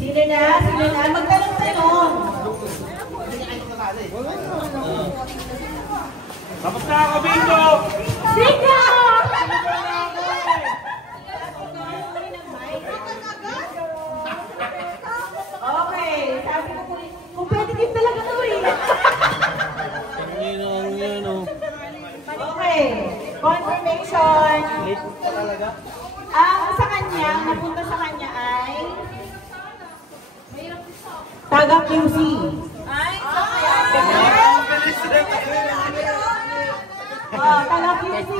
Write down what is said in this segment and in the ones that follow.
Sino na? Sino na? Magtanong-tanong. Tapos na ako, Bingo! Bingo! Okay, sabi ko competitive talaga to eh. Okay, confirmation. Ang sa kanya, napunta sa kanya ay taga QC. Ay, taga QC.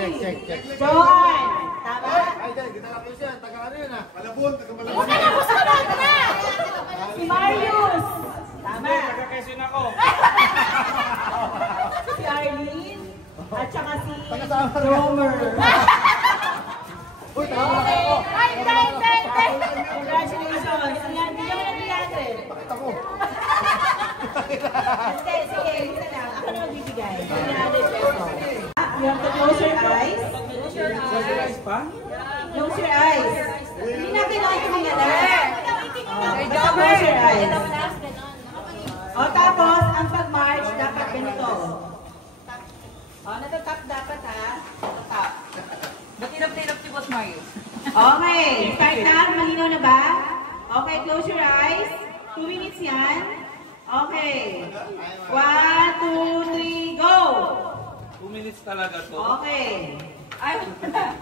Joan, tama? Ay, taga QC yan. Taga ano yun ah? Malabon, taga Malabon. Huwag ka na, gusto ka na! Si Marius. Tama. Taga Quezon ako. Si Arlene. At saka si Romer. Uy, taga ako. Ay, congratulations. Yan, bigyan mo na 300. Pakita ko. Hindi, sige, isa lang. Ako na magbibigay. 300 pesos. You have to close your eyes. Close your eyes pa? Close your eyes. Hindi na kailangan tumingala. Basta close your eyes. O tapos, ang pag-march, dapat ganito. O, natatap dapat ha. Natatap. Ba't hirap-hirap si Boss Mario? Okay, start na. Malinaw na ba? Okay, close your eyes. 2 minutes yan. Okay. 1, 2, 3, go! 2 minutes talaga to. Okay.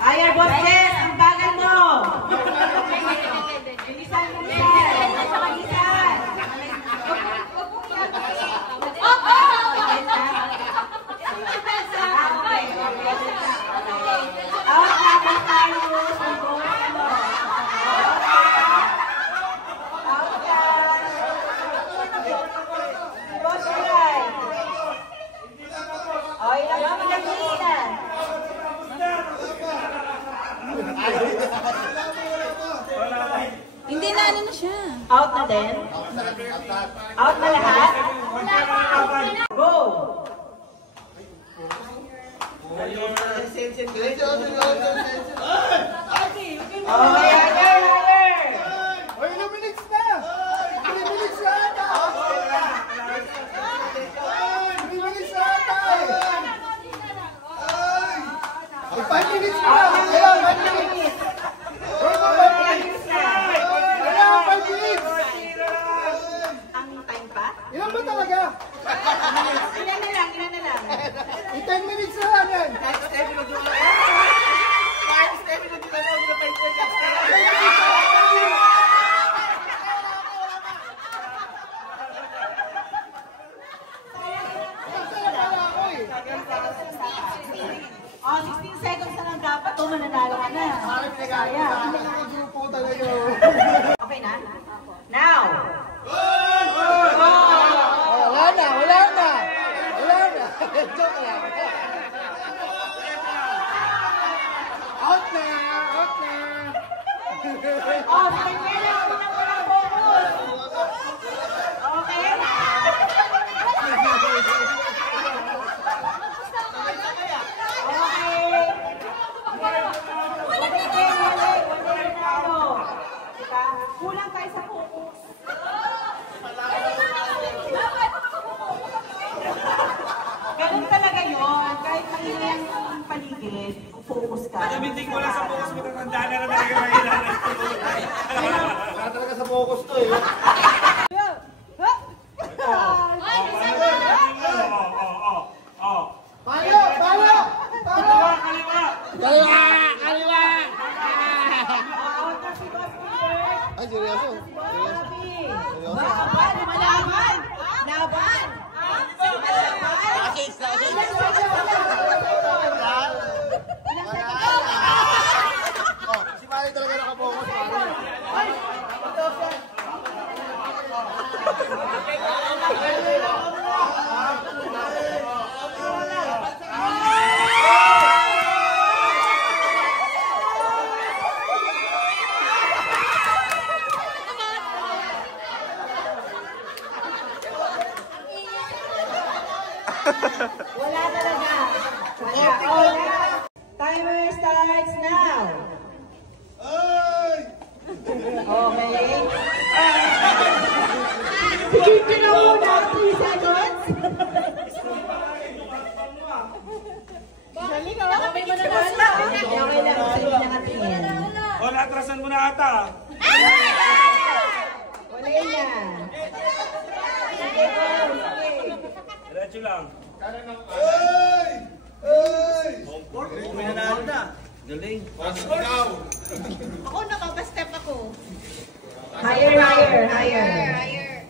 Ayar, Boss Jess, ang bagal mo! Bilisan mo yan. Bilisan. Hindi na ano na siya. Out na din? Out na lahat? Go! Okay, Agar! Uy, 2 minutes na! 3 minutes na ata! 3 minutes na ata! 5 minutes na! Kaya, 5 minutes! Ang time pa? Ilan ba talaga? Ilan na lang, ilan na lang. 10 minutes na lang yan! Oh, 16 seconds na lang dapat. Ito, mananalo ka na. Sayang. Grupo talaga. Okay na? Now! Wala na, wala na! Wala na! Joke lang. Out na! Out na! Oh, sige na. Unang walang focus. Okay? Kulang tayo sa focus. Ganun talaga yun. Kahit mahina yung paligid, focus ka. Nagamitin ko lang sa focus ko. Tatanda na talaga mahirap na ito. Wala talaga sa focus to eh. Payo! Payo! Kaliwa! Kaliwa! Kaliwa! Kaliwa! Out na si Boss Peter. Ay, seryoso? Si Boss Bobby. Laban! Laban! Laban! Oh, si Mari talaga nakapokus, Mari. Wala talaga. Wala. Wala. Timer starts now. Okay. Iwasan mo na ata. Wala na. Diretso lang. Uminanalo na. Galing. Ako nakapastep ako. Higher, higher, higher. Higher.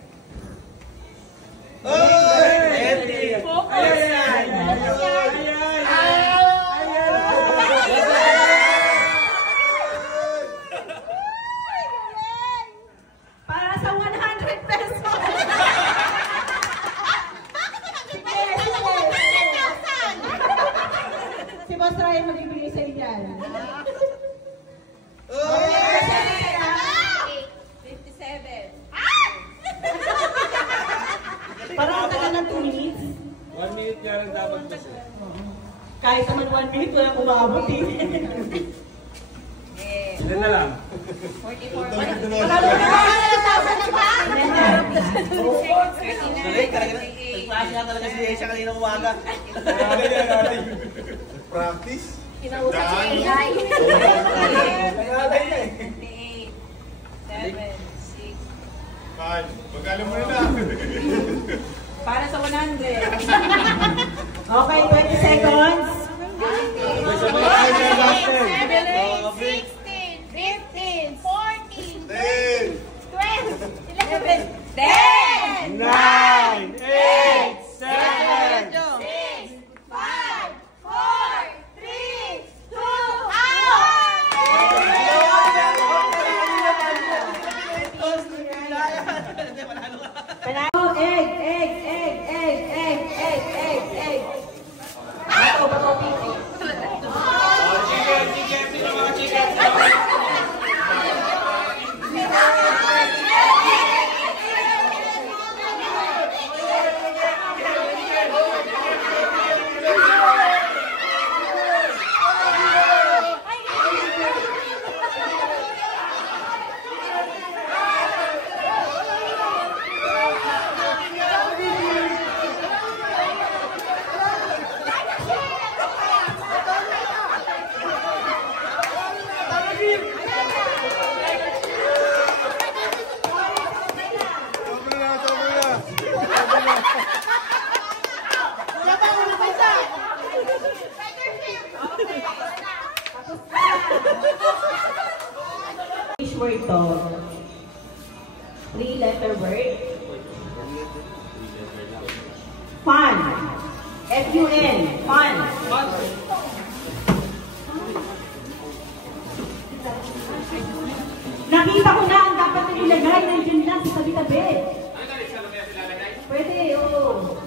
Para sa 100 pesos. Si Boss Ryan magbibigay sa inyo. 57. Parang ang tagal ng 2 minutes. 1 minute nga lang dapat kasi. Kahit naman 1 minute, wala umabot eh. Ilan na lang? 44. Galing, talaga. Nagklase na talaga si Aisha kanina umaga. Practice? Kinausap si AI. 7, 6. Kahit, pag-alam mo na. Para sa 100. Okay, 20 seconds. 16, 15, 14, 10, 12, 11, 10! 9, 8, 7, 6, 5, 4, 3, 2, out! Panalo, egg, egg, egg, egg, egg, egg, egg, egg. Bato, bato, pico. Which word to? 3-letter word? Fun. F-U-N. Fun. Nakita ko na ang dapat na ilagay. Nandiyan lang sa tabi-tabi. Pwede, oo.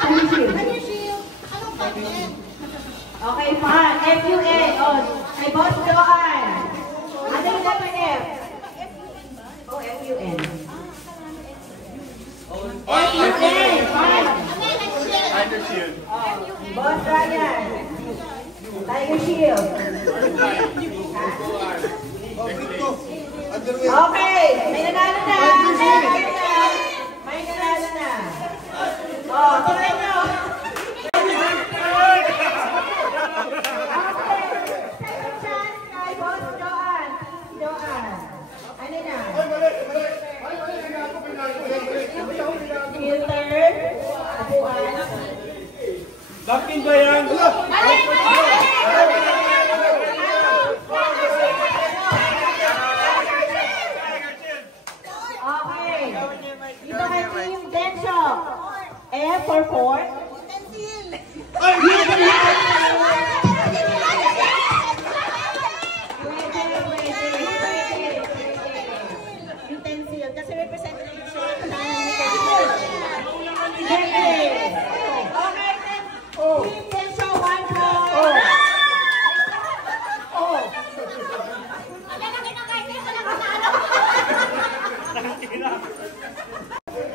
Sunny shield. Anong pag-end? Okay, fun. F-U-N. Oh, kay Boss Joan. Ano yung letter F? Oh, F-U-N. F-U-N. Fun. Tiger Shield. Oh, Boss Ryan. Tiger Shield. Okay, may nanalo na. May nanalo na. Oh, tuloy nyo. Second chance kay Boss Joan. Joan. Ano na? Filter. Abuan. Dampin ba yan? Okay. Dito kasi yung densyo. F for 4. Utensil. Kasi representative siya. Okay, then. Team densyo 1 for.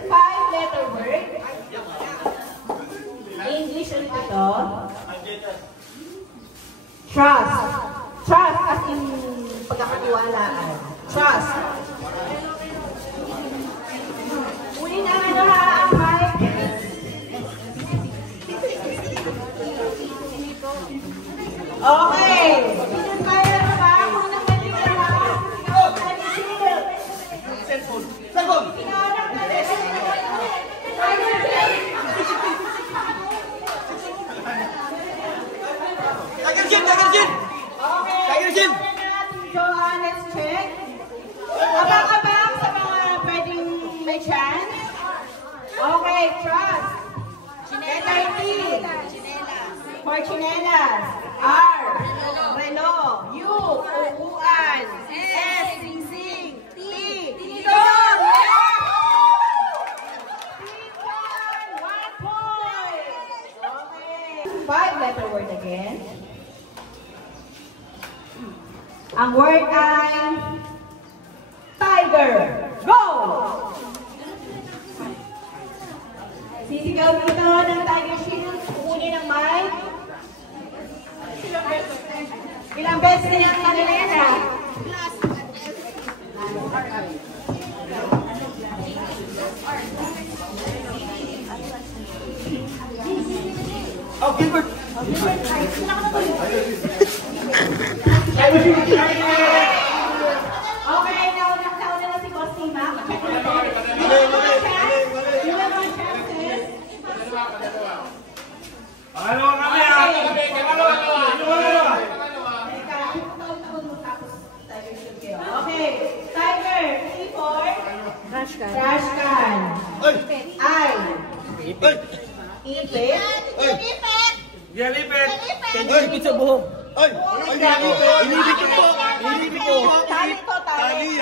Five-letter word. English ulit ito. Trust. Trust as in pagkakatiwalaan. Trust. Uli na ano ha, ang mic. Okay. Sino kaya na ba? For chinelas. R. Relo. U. Upuan. S. Singsing. T. Tinidor. Five-letter word again. Ang word ay tiger. Go! Sisigaw dito ng Tiger Shield. Kukunin ng mic. Ilang beses din ang kanilena. Oh, Gilbert! Okay, nauna na si Cosima. Pangalawa kami ah! Okay, Tiger, C4. Trash can. I. Ipit. Ilipit. Yalipit! Ipit sa buhok. Ay! Inibig ko po! Inibig ko! Tali to, tali.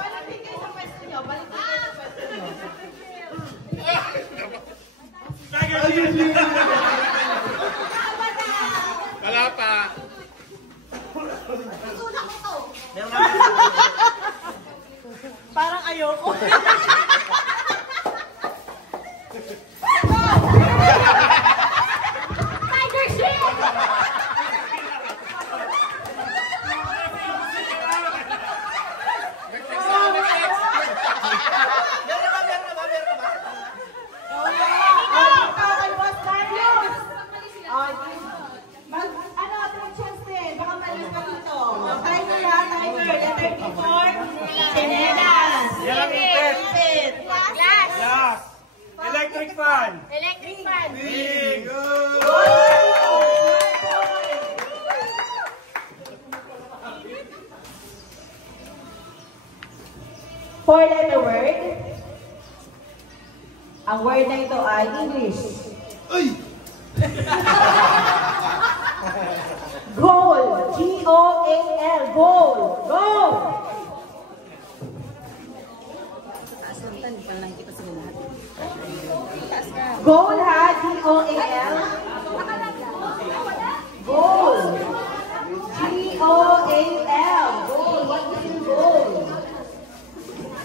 Balik kayo sa pwesto nyo. Balik kayo sa pwesto nyo. Wala pa. Parang ayoko. Tiger Shield! Last! Electric fan! Electric fan. Four-letter word. Ang word na ito ay English. Ay! Goal. G-O-A-L. Goal. Go! Goal ha. G-O-A-L. Goal. G-O-A-L. Goal. What is your goal?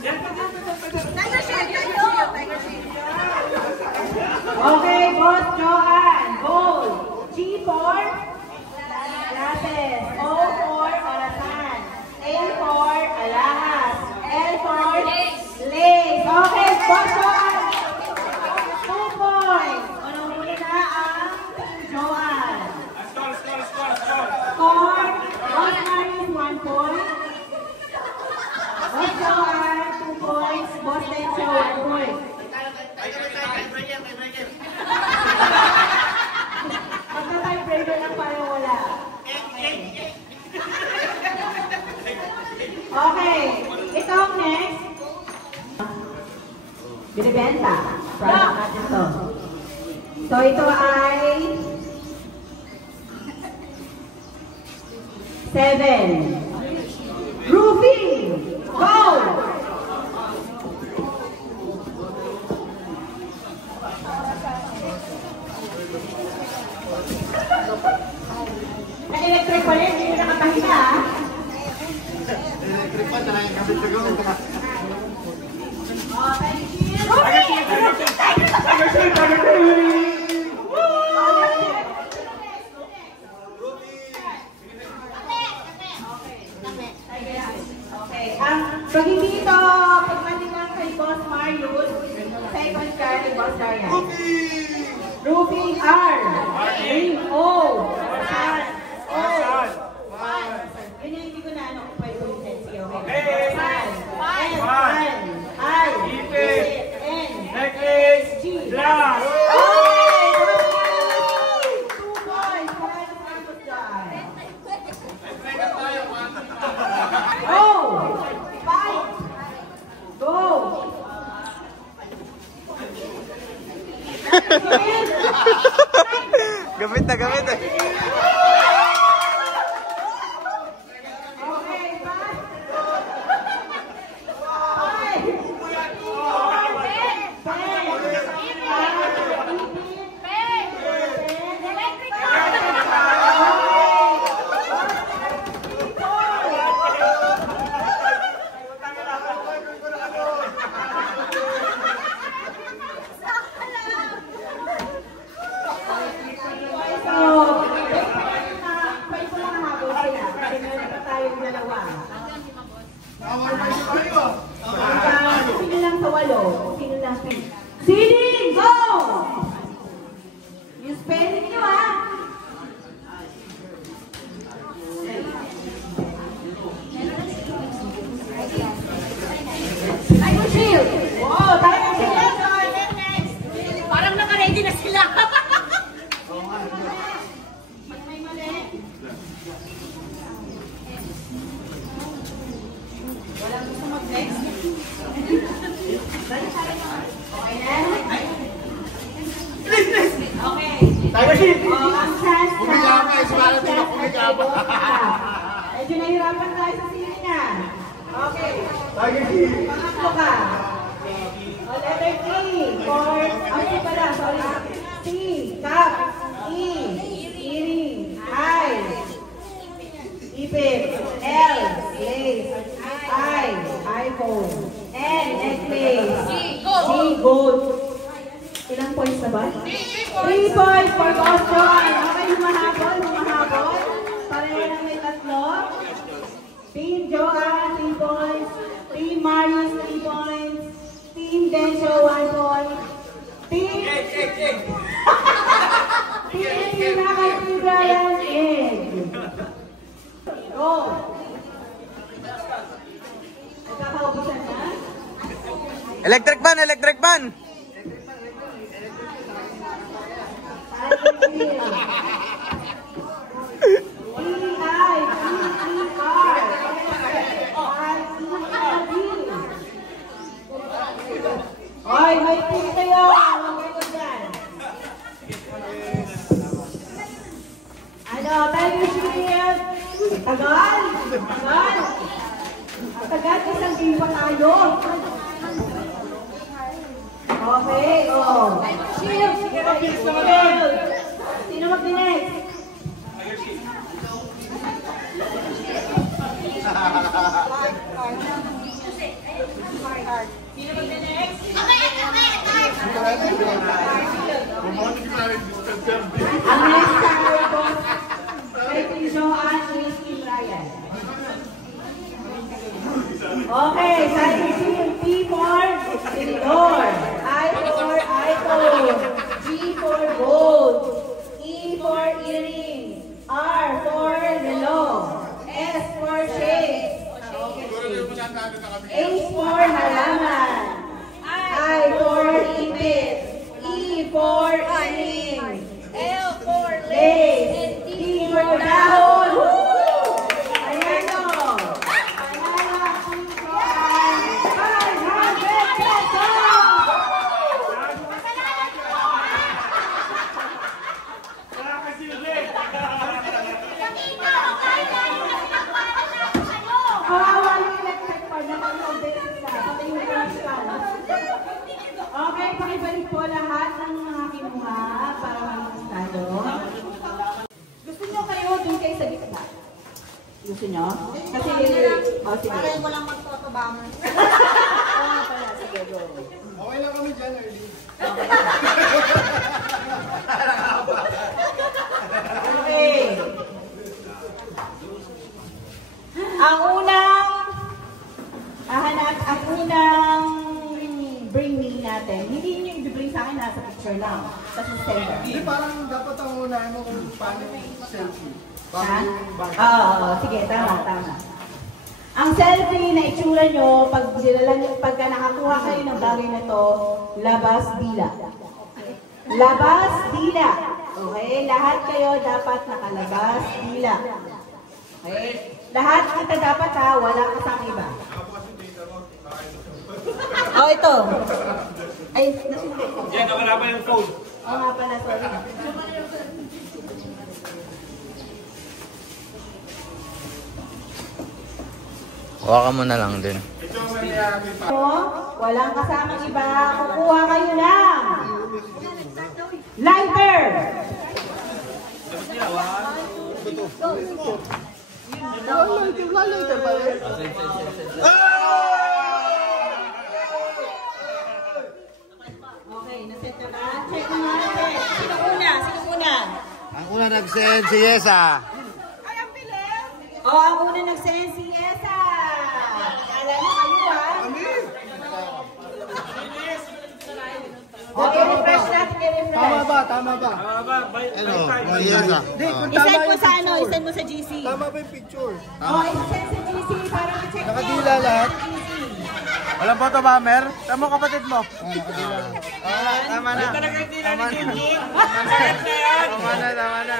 Tiger Shield. Tiger Shield. Okay, Boss Johan. Goal. G for glasses. O for orasan. A for alahas. L for lace. Okay, Boss Johan. 2 points. Unang-una na ang Johan. Score! Score. Boss Maris, 1 point. Boss Johan, 2 points. Boss Lencho, 1 point. Magka-tiebreaker lang para wala. Okay. Ito ang next. Binibenta. Product natin to. So ito ay 7. Roofing. Go! Electric pa rin, hindi mo nakapahinga. Electric fan, talagang kapit sa gawin. Okay, ang pag hindi ito, pagmandi lang kay Boss Marius, second card kay Boss Darian. Roofing R. Ring O. San. O. Yun yung hindi ko na ano kung pwede kong sensi. Okay. San. N. San. I. Ipit. N. Necklace! G. Glass! Okay! 2 points. Para sa Marcos dyan. Oh! Gamit na, gamit na. Sino lang sa walo? Sino lang sa Sining! Go! Yung spelling nyo, ha? Tiger Shield! Wow! Tiger Shield! Parang naka-ready na sila. Tiger Shield! Ang chance na... Kumigama eh, sumala din ako kumigama. Medyo nahirapan tayo sa sili na. Okay. Tiger Shield! Pangatlo ka. O, letter T. For... T pala, sorry. T. Cup. E. Earring. I. Ipit. L. Lace. I. iPhone. N. Necklace. G. Gold. Ilang points na ba? 3 points for Boston. Okay, humahabol, humahabol. Pareho na may tatlo. Team Joanne, 3 points. Team Marius, 3 points. Team Denso, 1 point. Team... Team Nakay, Team Brian, egg. Go. Nagkakaubusan na? Electric ban, electric ban! Ay, may tip kayo! Ano, Tiger Shield? Tagal! Tagal! Ang tagal, isang game pa tayo. Okay, oh. Shield! Shield! Sino mag-next? Sino mag-next? Ang next time ko kay Team Joanne is Team Ryan. Okay, Tiger Shield. T for Tinidor. I for iPhone. G for gold. E for earring. R for relo. S for shades. H for halaman. I for ipit. E for earring. L for lace. T for dahon. Ayan o. Okay, pakibalik po lahat ng mga kinuha para mag-estado. Gusto nyo kayo dun kayo sa gitna? Gusto nyo? Kasi, sige. Parang walang mag-photobomber. Oo pala, sige, go. Okay lang kami dyan, early. Okay. Ang unang bring me natin. Hindi nyo i-bring sa akin, nasa picture lang. Tapos sender. Hindi, parang dapat ang unahin mo kung paano selfie. Ha? Oo, sige, tama. Ang selfie na itsura nyo, pagka nakakuha kayo ng bagay na to, labas dila. Labas dila. Okay? Lahat kayo dapat nakalabas dila. Okay? Lahat kita dapat ha, wala kasama iba. Oh, ito. Ay, nasunod ko. Yan, nawala pa yung phone. Oo nga pala, sorry. Kuha ka mo na lang din. So, walang kasamang iba. Kukuha kayo ng lighter. Lighter ba rin? Okay, naset na ba? Check mo natin. Sino una? Sino una? Ang una nag-send si Yesa. Oh, ang una nag-send si Yesa. Kilala na kayo, ha? Okay, refresh natin. I-refresh. Tama ba? Tama ba? Hello, si Yesa. I-send mo sa ano? I-send mo sa GC. Tama ba yung picture? Oh, i-send sa GC para ma-check mo. Nakadila lahat? Walang photo bomber? Tama kapatid mo. Tama na. Talaga hindi na ni Junjun. Tama na, tama na.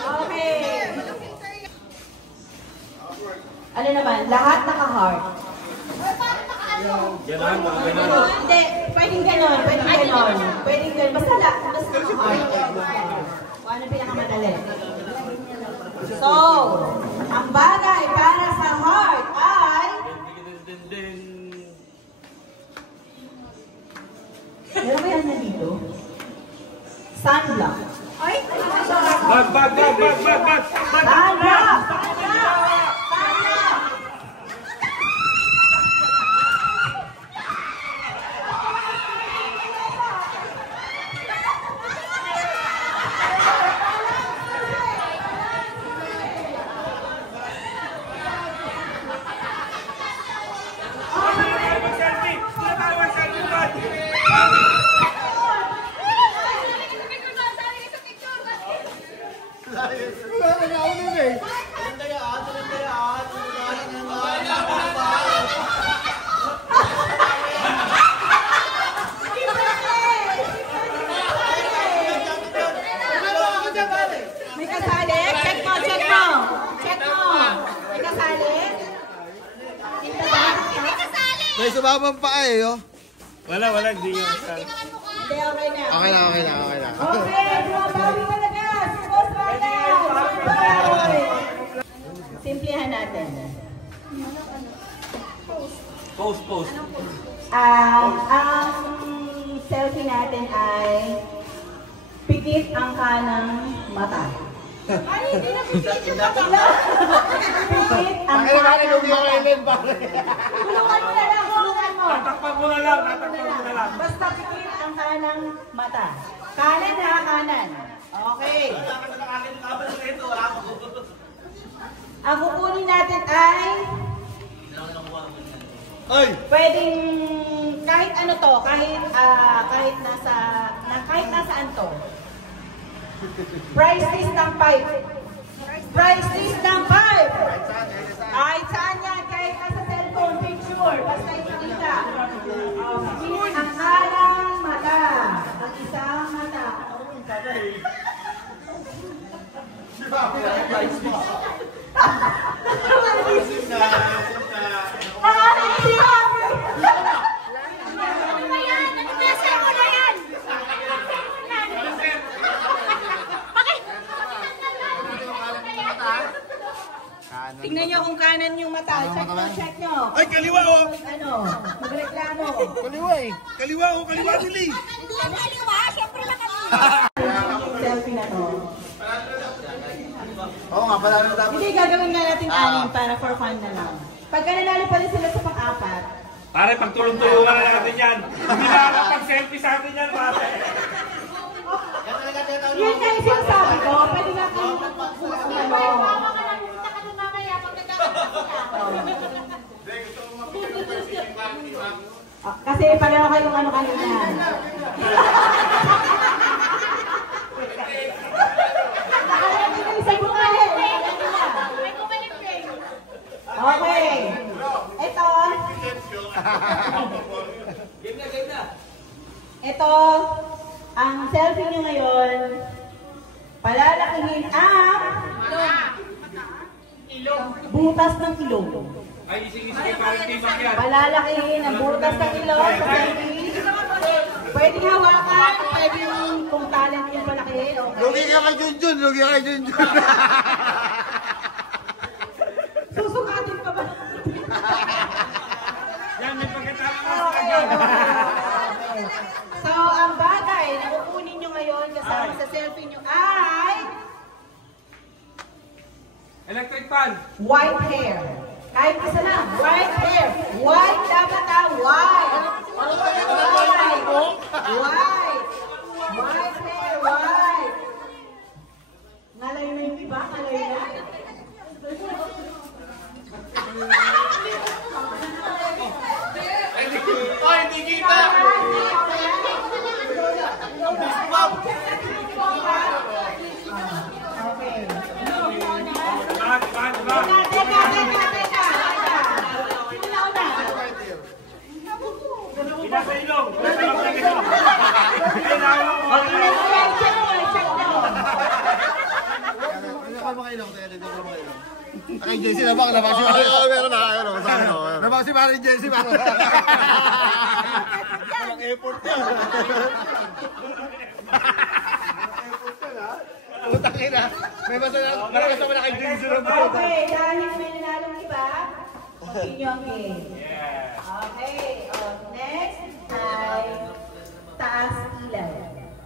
Okay. Ano naman? Lahat naka-heart. Yan lang, mga ganun. Hindi, pwedeng ganon, pwedeng ganon. Pwedeng ganon. Basta naka-heart. Kung ano pinakamadali. So, ang bagay para sa heart ay... Meron ba yan na dito? Sunblock. Ay! Bag! Sunblock! Mag-selfie! Sino tayo mag-selfie ba? Wala na ako nun eh. May kasali? Check mo, check mo. Check mo. May kasali? May sumabang pa eh, oh. Wala, hindi yun. Hindi, okay na. Okay na. Okay, bumabawi talaga. Si Boss Bayan. Simplihan natin. Post. Ang selfie natin ay pikit ang kanang mata. Ay, hindi na pikit yung mata. Pikit ang kanang mata. Tulungan mo na lang, tulungan mo. Tatakpan mo na lang. Basta pikit ang kanang mata. Kanan ha, kanan. Okay. Ang kukunin natin ay pwedeng kahit ano to, kahit nasaan to. Price list ng pipe. Price list ng pipe. Ay, saan yan? Kahit nasa cellphone picture. Basta ipakita. Ang kanang mata. Ang isang mata. Tingnan nyo kung kanan yung mata. Check nyo. Ay, kaliwa oh! Ano? Magreklamo. Kaliwa nili! Hindi lang kaliwa, syempre lang kami. Selfie na to. Oo nga, pala na dapat. Hindi, gagawin nga natin anim para for fun na lang. Pagka nanalo pa rin sila sa pang-apat, Pare, pagtulong-tulungan na natin yan. Hindi na nakapag-selfie sa atin yan, pare. yun nga yung sinasabi ko, pwede nga kayo kasi pareho kayong ano kanina. Okay. Ito. Ito. Ang selfie niyo ngayon, palalakihin ang butas ng ilong. Ay, ising-ising kay parang timbang yan. Palalakihin ang butas ng ilong sa selfie. Pwedeng hawakan, pwedeng kung talent yung palakihin. Okay. Lugi ka kay Junjun, lugi ka kay Junjun. Susukatin pa ba? Yan, may pagkatama na sa agad. So, ang bagay na kukunin nyo ngayon kasama sa selfie nyo ay Electric fan. white hair. Kahit isa lang, white hair. White dapat ah, white. White. White. White hair, white. Nalayo na yung iba, nalayo na. Oh, hindi kita! Okay. Diba? Teka. Sino na? Inasa ilong. Nasa ilong ng ilong. Kailangan mo. Check mo. Ano ka mga ilong? Teka, dito ka mga ilong. Kay Jesse, nabak si Mario. Oo, meron na. Nabak si Mario Jesse. Walang effort yan. Utang ina. May masama na kay Jesse. Okay, dahil may nanalong iba, continue ang game. Okay, next ay taas ilaw.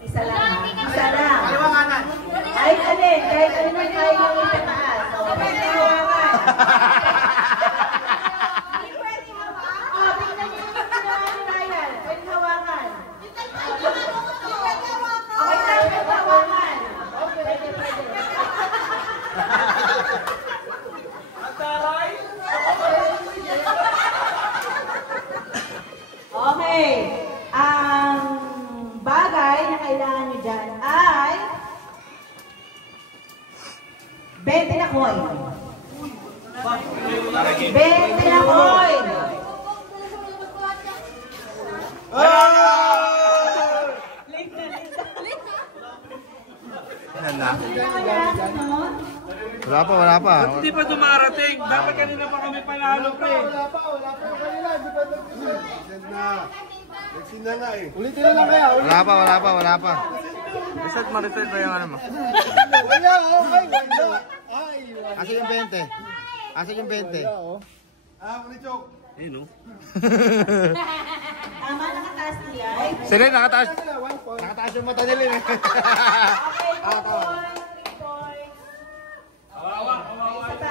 Isa lang ha? Isa lang. Kaliwanganan. Kahit alin man kayo yung isa taas. So, pwede hawakan. Oh, tingnan niyo yung Ryan. Pwede hawakan. Okay, pwede hawakan. Pwede. Okay. Ang bagay na kailangan nyo dyan ay 20 na coin. 20 na coin. Wala pa. Hindi pa dumarating. Dapat kanina pa kami panalo pa eh. Wala pa yung kanila. Di pa nag-send na. Nag-send na nga eh. Ulitin na lang kaya. Wala pa. Reset mo yung ano mo. Wala, okay. Wala. Ay, wala. Asa yung 20? Asa yung 20? Ulichok. Tama nakataas niya. Sila, nakataas. 1 point. Nakataas yung mata nila. Okay, 2 points, 3 points.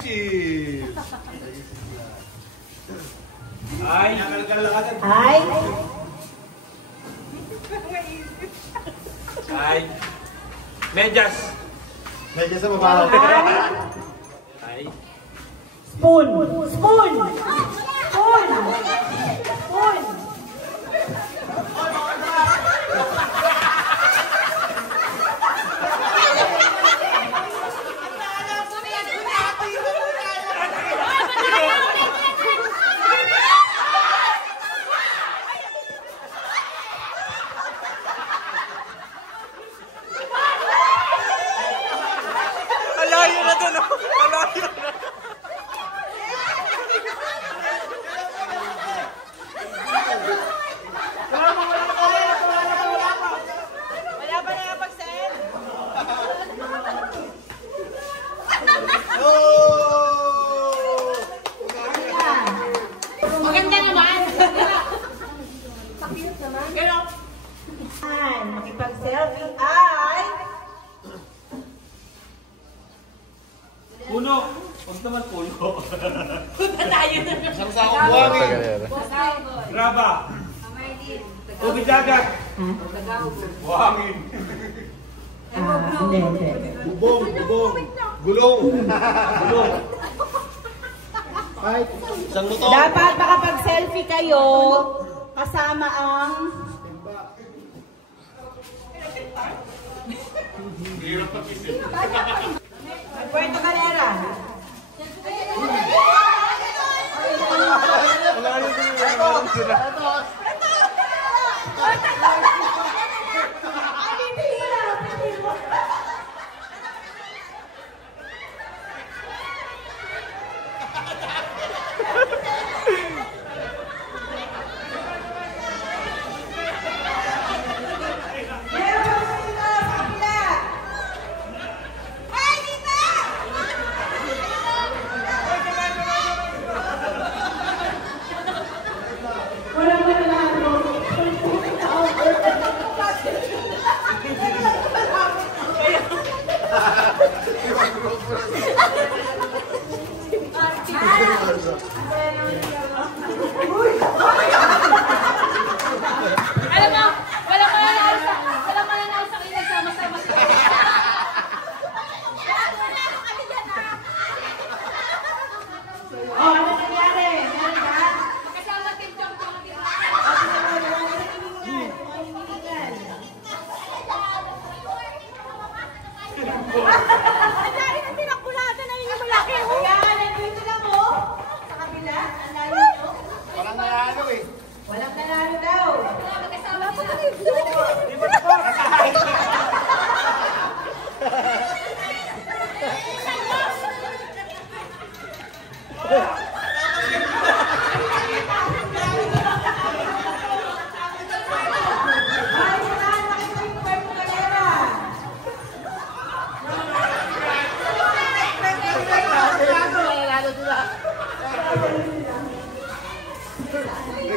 Cheers. Ay. Ay, Ay. Medyas. Medyo sa baba. Ay. spoon. Spoon. Alayo na doon. Alayo na. Wala ba na pag-send? Maganda naman. Gano'n. Makipag-selfie ay Puno. Huwag naman puno. Graba. Tubig dagat. Buhangin. hindi. Bubong. Gulong. Kahit isang luto. Dapat makapag-selfie kayo kasama ang Puerto Galera.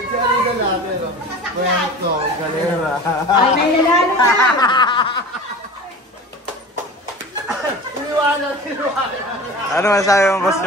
Nagsali na natin. Puerto, Galera. Ay, may nanalo na. Tiniwala. Ano masabi mo, boss?